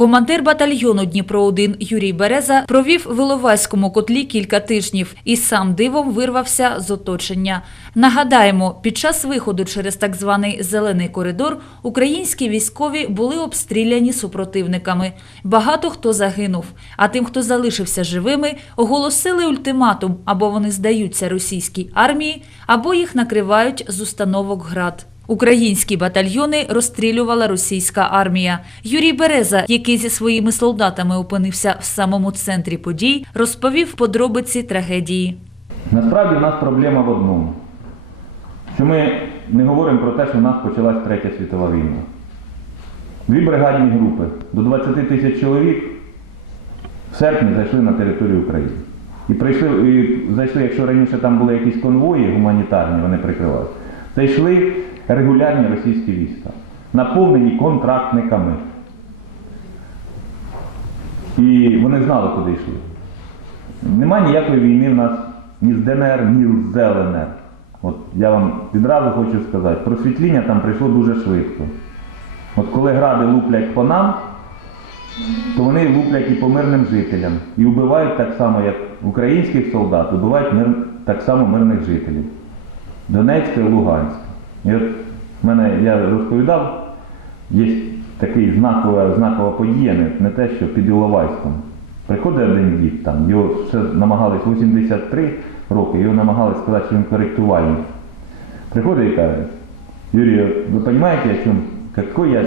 Командир батальйону Дніпро 1 Юрій Береза провів в Іловайському котлі кілька тижнів і сам дивом вирвався з оточення. Нагадаємо, під час виходу через так званий зелений коридор українські військові були обстріляні супротивниками. Багато хто загинув. А тим, хто залишився живими, оголосили ультиматум: або вони здаються російській армії, або їх накривають з установок град. Українські батальйони розстрілювала російська армія. Юрій Береза, який зі своїми солдатами опинився в самому центрі подій, розповів подробиці трагедії. Насправді у нас проблема в одному, що ми не говоримо про те, що в нас почалась Третя світова війна. Дві бригадні групи до 20 тисяч чоловік в серпні зайшли на територію України. І прийшли, і зайшли, якщо раніше там були якісь конвої гуманітарні, вони прикривали, зайшли регулярні російські війська, наповнені контрактниками. І вони знали, куди йшли. Нема ніякої війни в нас ні з ДНР, ні з ЛНР. От я вам відразу хочу сказати, просвітління там прийшло дуже швидко. От коли гради луплять по нам, то вони луплять і по мирним жителям. І вбивають так само, як українських солдат, вбивають мир, так само мирних жителів. Донецька і Луганська. І от в мене я розповідав, є такий знакова, знакова подія, не, не те, що під Іловайськом. Приходить один дід, там, його ще намагались 83 роки, його намагались сказати, що він коректувальник. Приходить і каже, Юрій, ви розумієте, о чому? Какой я...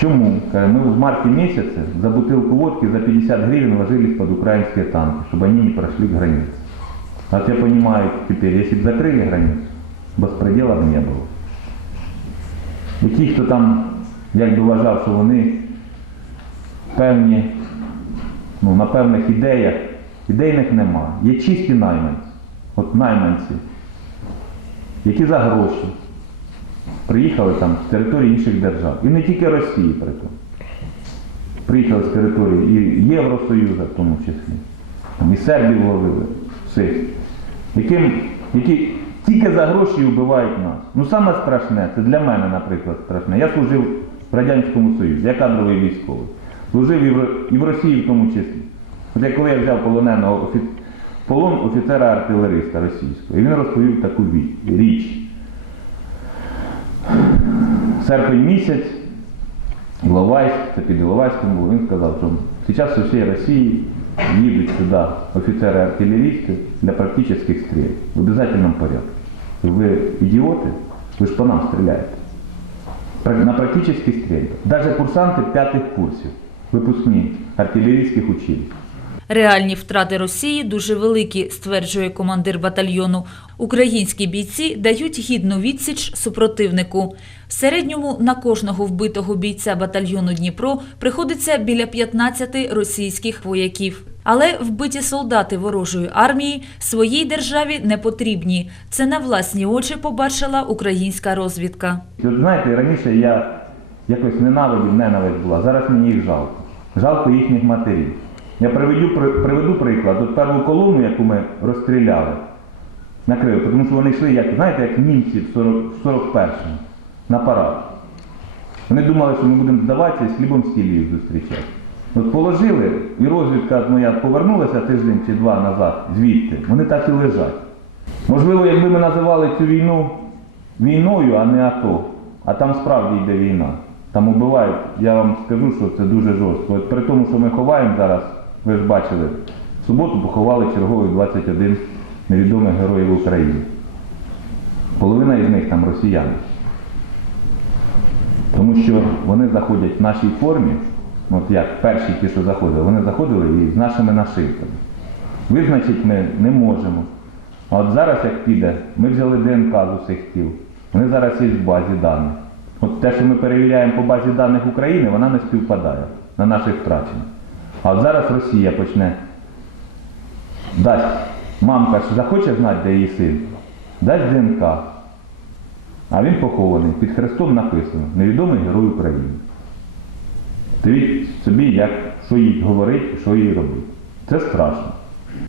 Чому? Каже, мы в марте месяце за бутылку водки за 50 гривен ложились под украинские танки, чтобы они не прошли к границе. А вот я понимаю теперь, если бы закрыли границу, беспредела б не було. І ті, хто там якби вважав, що вони певні, ну, на певних ідеях, ідейних нема. Є чисті найманці. От найманці, які за гроші приїхали там з території інших держав. І не тільки Росії при тому. Приїхали з території і Євросоюзу в тому числі. І Сербів ловили всіх. Яким, які тільки за гроші вбивають нас. Ну саме страшне, це для мене, наприклад, страшне. Я служив в Радянському Союзі, я кадровий військовий. Служив і в, і в Росії в тому числі. От я коли я взяв полоненого офі... полон офіцера-артилериста російського, і він розповів таку річ. Серпень місяць, Іловайськ, це під Іловайськом було, він сказав, що зараз з усієї Росії їдуть сюди офіцери-артилерісти для практичних стріл в обов'язковому порядку. Ви ідіоти, ви ж по нам стріляєте. Пра- На практичних стрільбах. Навіть курсанти п'ятих курсів, випускні артилерійських училищ. Реальні втрати Росії дуже великі, стверджує командир батальйону. Українські бійці дають гідну відсіч супротивнику. В середньому на кожного вбитого бійця батальйону Дніпро приходиться біля 15 російських вояків. Але вбиті солдати ворожої армії своїй державі не потрібні. Це на власні очі побачила українська розвідка. Знаєте, раніше я якось ненавидів, ненависть була, зараз мені їх жалко. Жалко їхніх матерів. Я приведу, приведу приклад. От першу колону, яку ми розстріляли, накрили, тому що вони йшли, як, знаєте, як німці в 40 в 41-му на парад. Вони думали, що ми будемо здаватися і з хлібом стілі їх зустрічати. От положили, і розвідка моя повернулася тиждень чи два назад звідти, вони так і лежать. Можливо, якби ми називали цю війну війною, а не АТО, а там справді йде війна. Там убивають, я вам скажу, що це дуже жорстко. От при тому, що ми ховаємо зараз, ви ж бачили, в суботу поховали чергових 21 невідомих героїв України. Половина із них там росіяни. Тому що вони заходять в нашій формі, от як перші ті, що заходили, вони заходили і з нашими нашивками. Визначити ми не можемо. А от зараз, як піде, ми взяли ДНК з усіх тіл. Вони зараз є в базі даних. От те, що ми перевіряємо по базі даних України, вона не співпадає на наших втрачених. А от зараз Росія почне дасть, мамка ж захоче знати, де її син, дасть ДНК. А він похований, під хрестом написано Невідомий герой України. Дивіть собі, як, що їй говорить, що їй робить. Це страшно.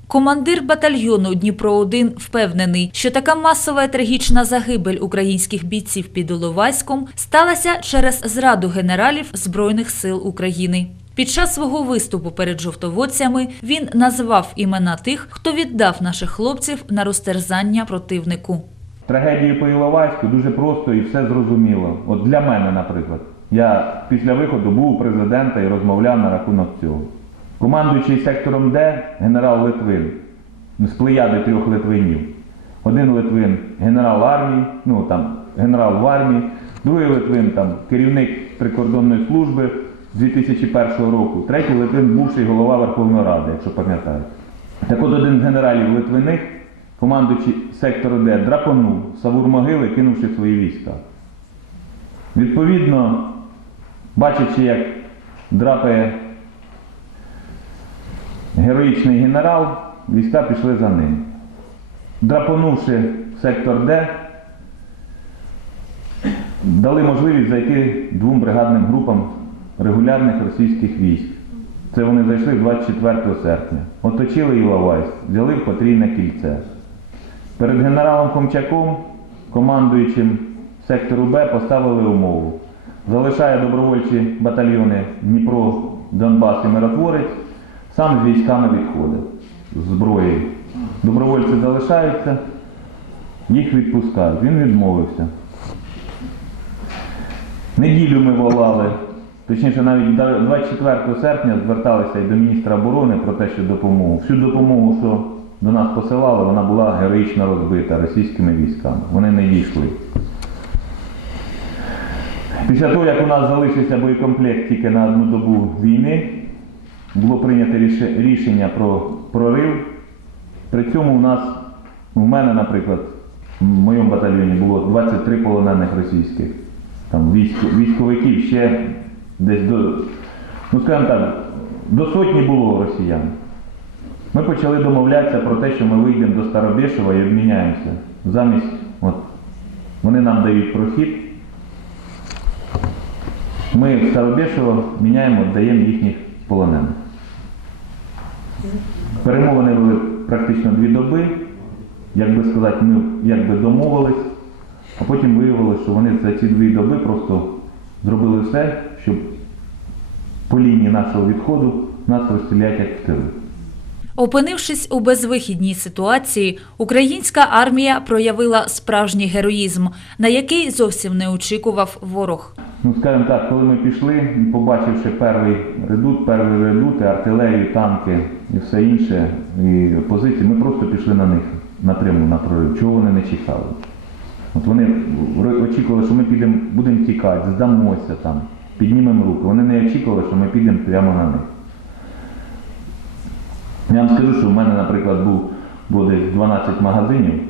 Командир батальйону Дніпро 1 впевнений, що така масова і трагічна загибель українських бійців під Іловайськом сталася через зраду генералів Збройних сил України. Під час свого виступу перед жовтоводцями він назвав імена тих, хто віддав наших хлопців на розтерзання противнику. Трагедії по Іловайську дуже просто і все зрозуміло. От для мене, наприклад, я після виходу був у президента і розмовляв на рахунок цього. Командуючий сектором Д генерал Литвин з плеяди трьох Литвинів. Один Литвин генерал армії, ну там генерал в армії, другий Литвин там керівник прикордонної служби з 2001 року, третій Литвин бувший голова Верховної Ради, якщо пам'ятаєте. Так от один з генералів Литвиних, командуючий сектору Д, драпонув Савур могили, кинувши свої війська. Відповідно, бачачи, як драпає героїчний генерал, війська пішли за ним. Драпонувши сектор Д, дали можливість зайти двом бригадним групам регулярних російських військ. Це вони зайшли 24 серпня. Оточили Іловайськ, взяли в потрійне кільце. Перед генералом Хомчаком, командуючим сектору Б, поставили умову. Залишає добровольчі батальйони Дніпро, Донбас і Миротворець, сам з військами відходить з зброєю. Добровольці залишаються, їх відпускають. Він відмовився. Неділю ми волали, точніше навіть 24 серпня зверталися і до міністра оборони про те, що допомогу. Всю допомогу, що до нас посилали, вона була героїчно розбита російськими військами. Вони не дійшли. Після того, як у нас залишився боєкомплект тільки на одну добу війни, було прийнято рішення про прорив. При цьому у нас, у мене, наприклад, в моєму батальйоні було 23 полонених російських. Там військ- військовиків ще десь до, ну скажімо так, до сотні було росіян. Ми почали домовлятися про те, що ми вийдемо до Старобєшева і обміняємося. Замість, от, вони нам дають прохід. Ми в Старобєшево міняємо, даємо їхніх полонених. Перемовини були практично дві доби. Як би сказати, ми якби домовились, а потім виявилося, що вони за ці дві доби просто зробили все, щоб по лінії нашого відходу нас розстріляти як в тили. Опинившись у безвихідній ситуації, українська армія проявила справжній героїзм, на який зовсім не очікував ворог. Ну, скажімо так, коли ми пішли, побачивши перший редут, перший редут, і артилерію, танки і все інше, і позиції, ми просто пішли на них напряму на прорив. Чого вони не чекали? От вони очікували, що ми підемо, будемо тікати, здамося там, піднімемо руки. Вони не очікували, що ми підемо прямо на них. Я вам скажу, що в мене, наприклад, був, було десь 12 магазинів.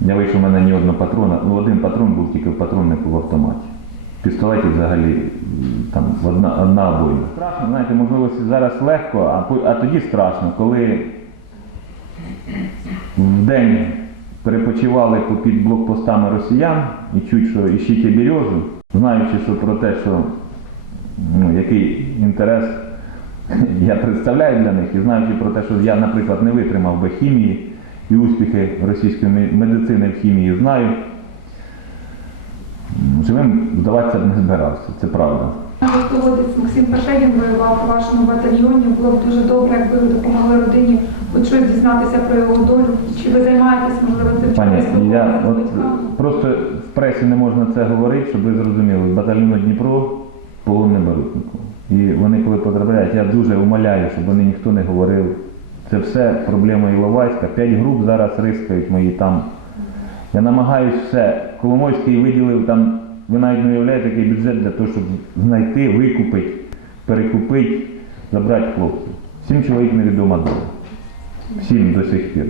Я вийшов, у мене ні одного патрона, ну один патрон був тільки в патроннику в автоматі. В пістолеті взагалі там одна, одна обойма. Страшно, знаєте, можливо, зараз легко, а, а тоді страшно, коли в день перепочивали під блокпостами росіян і чуть, що іщите березу, знаючи, що про те, що ну, який інтерес я представляю для них, і знаючи про те, що я, наприклад, не витримав би хімії і успіхи російської медицини в хімії знаю, живим здаватися б не збирався, це правда. Військоводець Максим Пашегін воював у вашому батальйоні. Було б дуже добре, якби ви допомогли родині хоч щось дізнатися про його долю. Чи ви займаєтесь, можливо, цим Пані, я от просто в пресі не можна це говорити, щоб ви зрозуміли. З батальйону Дніпро полон не беруть нікого. І вони, коли потрапляють, я дуже умоляю, щоб вони ніхто не говорив. Це все проблема Іловайська. П'ять груп зараз рискають мої там. Я намагаюсь все. Коломойський виділив там, ви навіть не уявляєте, який бюджет для того, щоб знайти, викупити, перекупити, забрати хлопців. Сім чоловік невідома доля. Сім до сих пір.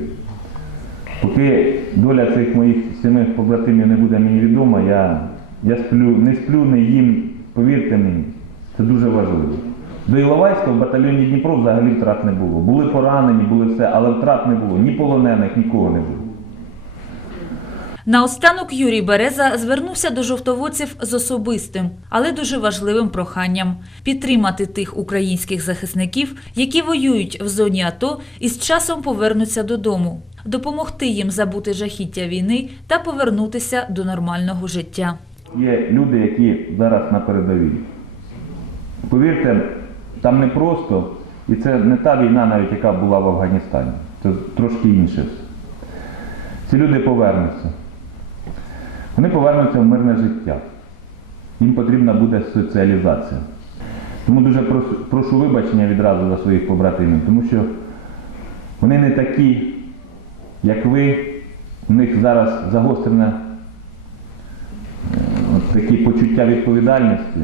Поки доля цих моїх семи побратимів не буде мені відома, я, я сплю, не сплю, не їм, повірте мені, це дуже важливо. До Іловайська в батальйоні Дніпро взагалі втрат не було. Були поранені, були все, але втрат не було. Ні полонених, нікого не було. Наостанок Юрій Береза звернувся до жовтоводців з особистим, але дуже важливим проханням підтримати тих українських захисників, які воюють в зоні АТО і з часом повернуться додому, допомогти їм забути жахіття війни та повернутися до нормального життя. Є люди, які зараз на передовій. Повірте, там не просто, і це не та війна, навіть яка була в Афганістані. Це трошки інше. Ці люди повернуться. Вони повернуться в мирне життя. Їм потрібна буде соціалізація. Тому дуже прошу вибачення відразу за своїх побратимів, тому що вони не такі, як ви. У них зараз загострене такі почуття відповідальності.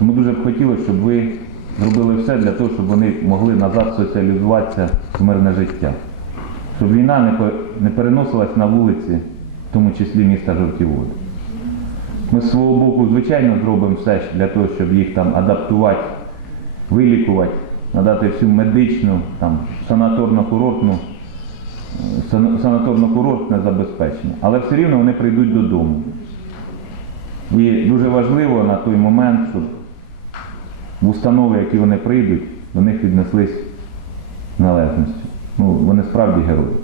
Тому дуже б хотілося, щоб ви зробили все для того, щоб вони могли назад соціалізуватися в мирне життя. Щоб війна не, переносилась на вулиці, в тому числі міста Жовті Води. Ми з свого боку, звичайно, зробимо все для того, щоб їх там адаптувати, вилікувати, надати всю медичну, там, санаторно-курортну, санаторно-курортне забезпечення. Але все рівно вони прийдуть додому. І дуже важливо на той момент, щоб в установи, які вони прийдуть, до них віднеслись належністю. Ну, вони справді герої.